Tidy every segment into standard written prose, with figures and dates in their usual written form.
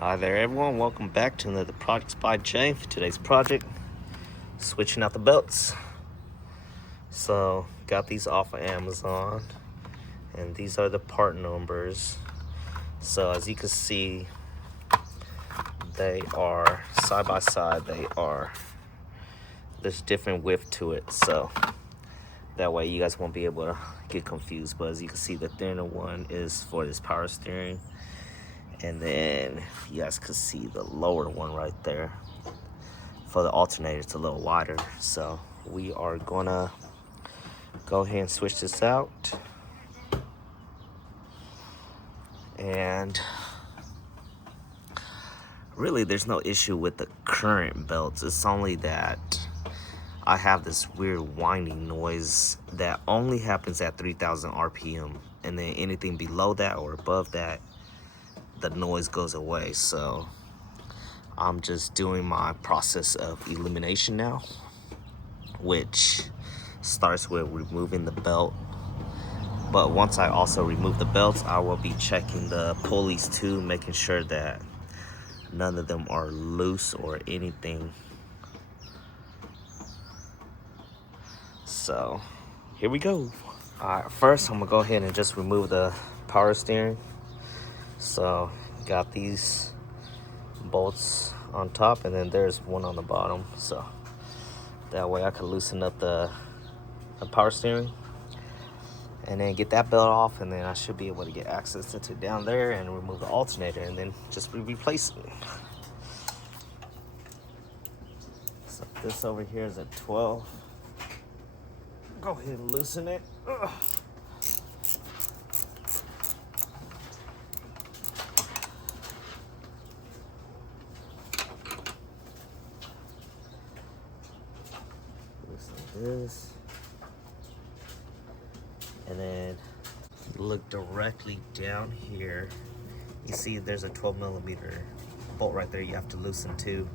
Hi there everyone, welcome back to another Projects by Jay. For today's project, switching out the belts. So, got these off of Amazon, and these are the part numbers. So as you can see, they are side by side, there's different width to it, so that way you guys won't be able to get confused. But as you can see, the thinner one is for this power steering, and then you guys can see the lower one right there for the alternator. It's a little wider. So we are gonna go ahead and switch this out. And really there's no issue with the current belts. It's only that I have this weird whining noise that only happens at 3,000 RPM, and then anything below that or above that, the noise goes away. So I'm just doing my process of elimination now, which starts with removing the belt. But once I also remove the belts, I will be checking the pulleys too, making sure that none of them are loose or anything. So here we go. All right, first I'm gonna go ahead and just remove the power steering. So got these bolts on top, and then there's one on the bottom, so that way I can loosen up the power steering and then get that belt off, and then I should be able to get access to down there and remove the alternator and then just replace it. So this over here is a 12. Go ahead and loosen it. Ugh. This, and then look directly down here. You see there's a 12mm bolt right there you have to loosen too.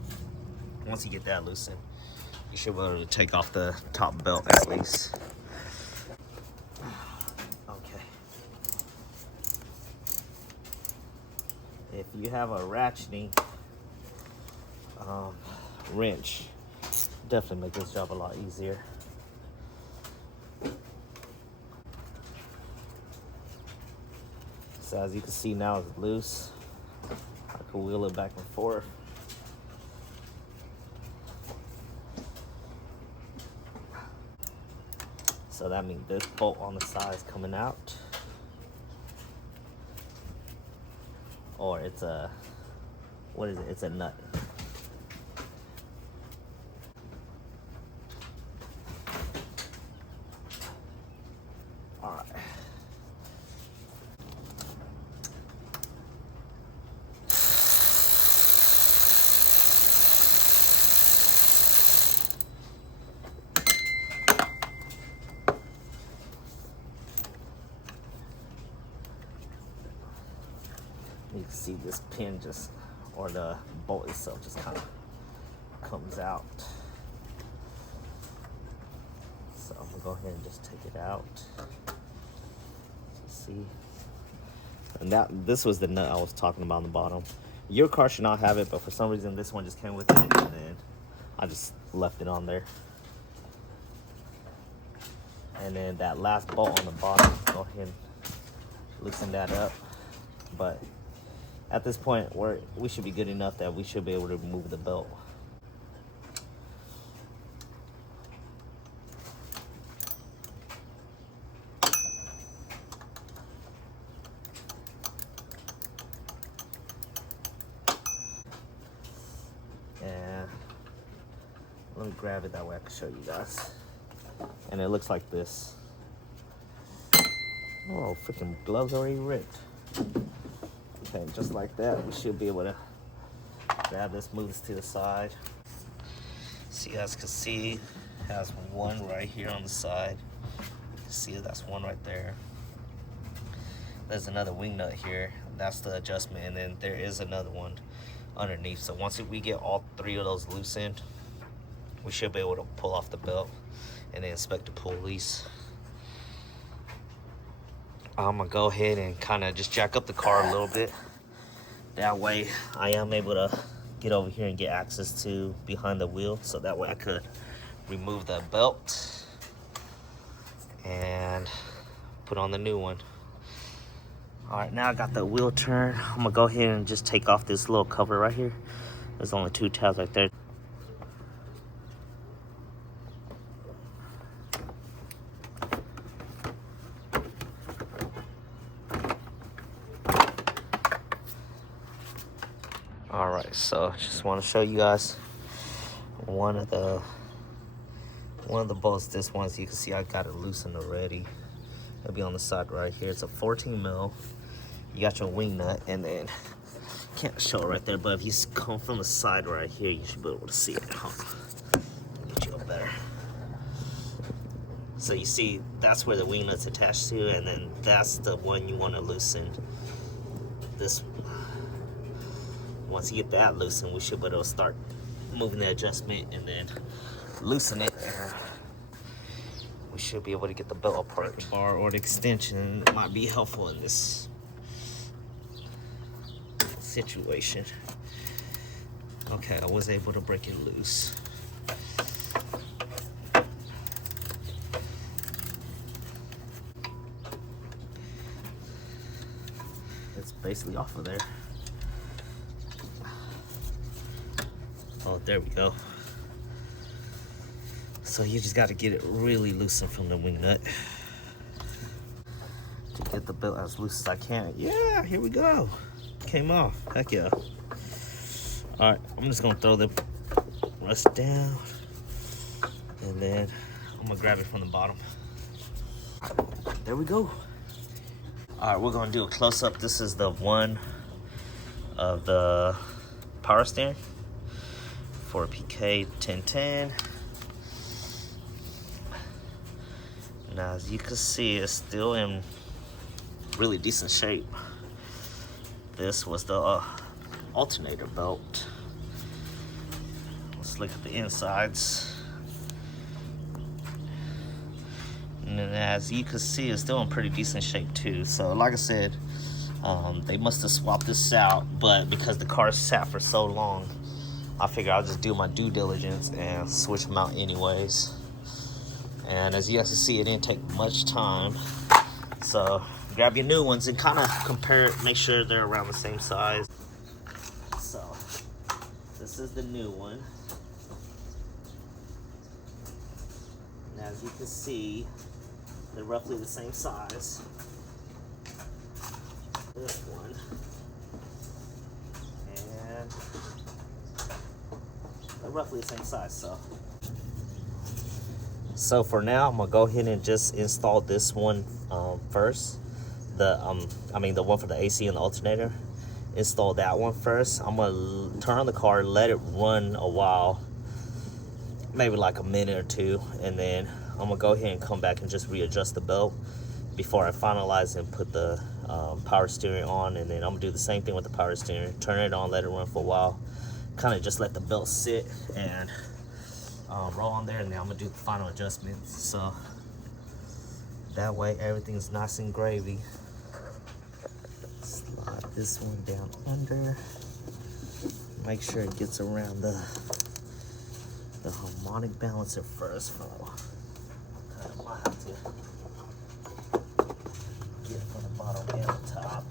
Once you get that loosened, you should be able to take off the top belt at least. Okay. If you have a ratcheting wrench, definitely make this job a lot easier. So as you can see now, it's loose. I can wheel it back and forth. So that means this bolt on the side is coming out, or it's a, what is it? It's a nut. All right. You can see this pin just, or the bolt itself just kind of comes out. So I'm gonna go ahead and just take it out. See, and this was the nut I was talking about on the bottom. Your car should not have it, but for some reason this one just came with it, and then I just left it on there. And then that last bolt on the bottom, go ahead and loosen that up. But at this point, we should be good enough that we should be able to remove the belt. And let me grab it, that way I can show you guys. And it looks like this. Oh, freaking gloves already ripped. Okay, just like that, we should be able to grab this, move this to the side. So you guys can see, it has one right here on the side. You can see that's one right there. There's another wing nut here. That's the adjustment, and then there is another one underneath. So once we get all three of those loosened, we should be able to pull off the belt and then inspect the pulleys. I'm gonna go ahead and kind of just jack up the car a little bit That way I am able to get over here and get access to behind the wheel, so that way I could remove the belt and put on the new one. All right, now I got the wheel turned. I'm gonna go ahead and just take off this little cover right here. There's only 2 tabs right there. All right, so just want to show you guys one of the bolts. This one, as you can see, I got it loosened already. It'll be on the side right here. It's a 14 mil. You got your wing nut, and then can't show it right there, but if you come from the side right here, you should be able to see it. Get you up better. So you see, that's where the wing nut's attached to, and then that's the one you want to loosen. This, once you get that loosened, we should be able to start moving the adjustment and then loosen it. We should be able to get the belt apart. The bar or the extension might be helpful in this situation. Okay, I was able to break it loose. It's basically off of there. Oh, there we go. So you just got to get it really loosened from the wing nut to get the belt as loose as I can. Yeah, here we go. Came off. Heck yeah. All right, I'm just gonna throw the rest down, and then I'm gonna grab it from the bottom. There we go. All right, we're gonna do a close-up. This is the one of the power steering for PK 1010. Now, as you can see, it's still in really decent shape. This was the alternator belt. Let's look at the insides. And then, as you can see, it's still in pretty decent shape too. So, like I said, they must have swapped this out, but because the car sat for so long, I figured I'll just do my due diligence and switch them out anyways. And as you guys can see, it didn't take much time. So grab your new ones and kind of compare it, make sure they're around the same size. So this is the new one. And as you can see, they're roughly the same size. This one. And they're roughly the same size, so for now, I'm gonna go ahead and just install this one first. The one for the AC and the alternator. Install that one first. I'm gonna turn on the car, let it run a while, maybe like a minute or two, and then I'm gonna go ahead and come back and just readjust the belt before I finalize and put the power steering on. And then I'm gonna do the same thing with the power steering. Turn it on, let it run for a while, kind of just let the belt sit and roll on there, and then I'm gonna do the final adjustments. So that way everything's nice and gravy. Slide this one down under. Make sure it gets around the harmonic balancer first. I might have to get it from the bottom and the top.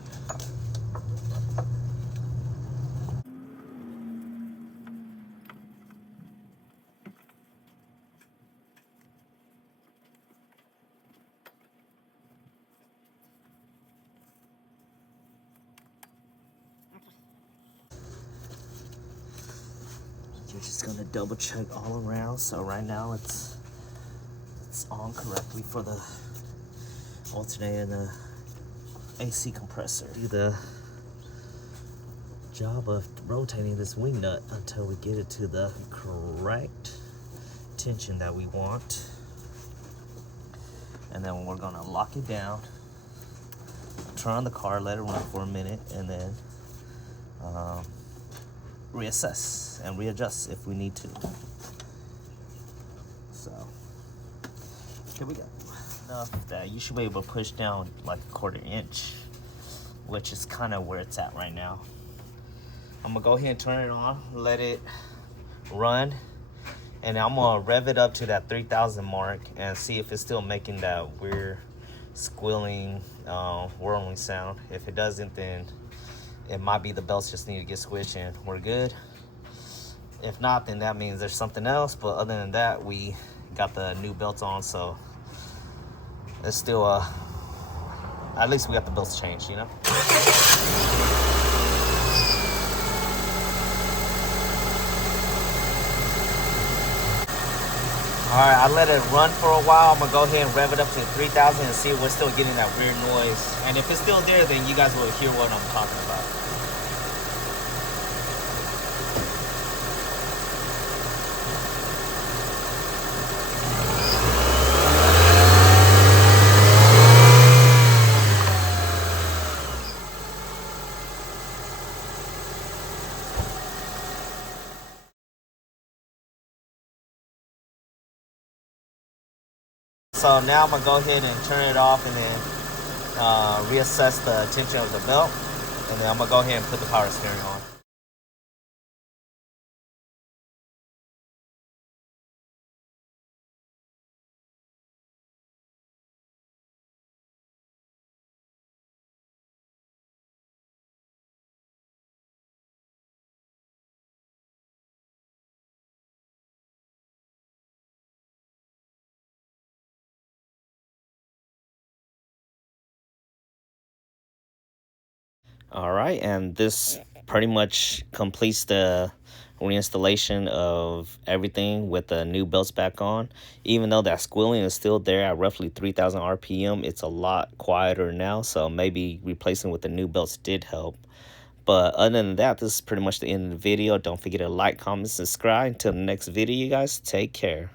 You're just gonna double check all around. So right now it's on correctly for the alternator and the AC compressor. Do the job of rotating this wing nut until we get it to the correct tension that we want. And then we're gonna lock it down, turn on the car, let it run for a minute, and then reassess and readjust if we need to. So here we go. Enough that you should be able to push down like a 1/4 inch, which is kind of where it's at right now. I'm gonna go ahead and turn it on, let it run, and I'm gonna rev it up to that 3,000 mark and see if it's still making that weird squealing, whirling sound. If it doesn't, then it might be the belts just need to get squished and we're good. If not, then that means there's something else. But other than that, we got the new belts on, so it's still at least we got the belts changed, you know. All right, I let it run for a while. I'm gonna go ahead and rev it up to 3,000 and see if we're still getting that weird noise. And if it's still there, then you guys will hear what I'm talking about. So now I'm gonna go ahead and turn it off and then reassess the tension of the belt. And then I'm gonna go ahead and put the power steering on. All right, and this pretty much completes the reinstallation of everything with the new belts back on. Even though that squealing is still there at roughly 3,000 RPM, it's a lot quieter now, so maybe replacing with the new belts did help. But other than that, this is pretty much the end of the video. Don't forget to like, comment, subscribe. Until the next video, you guys, take care.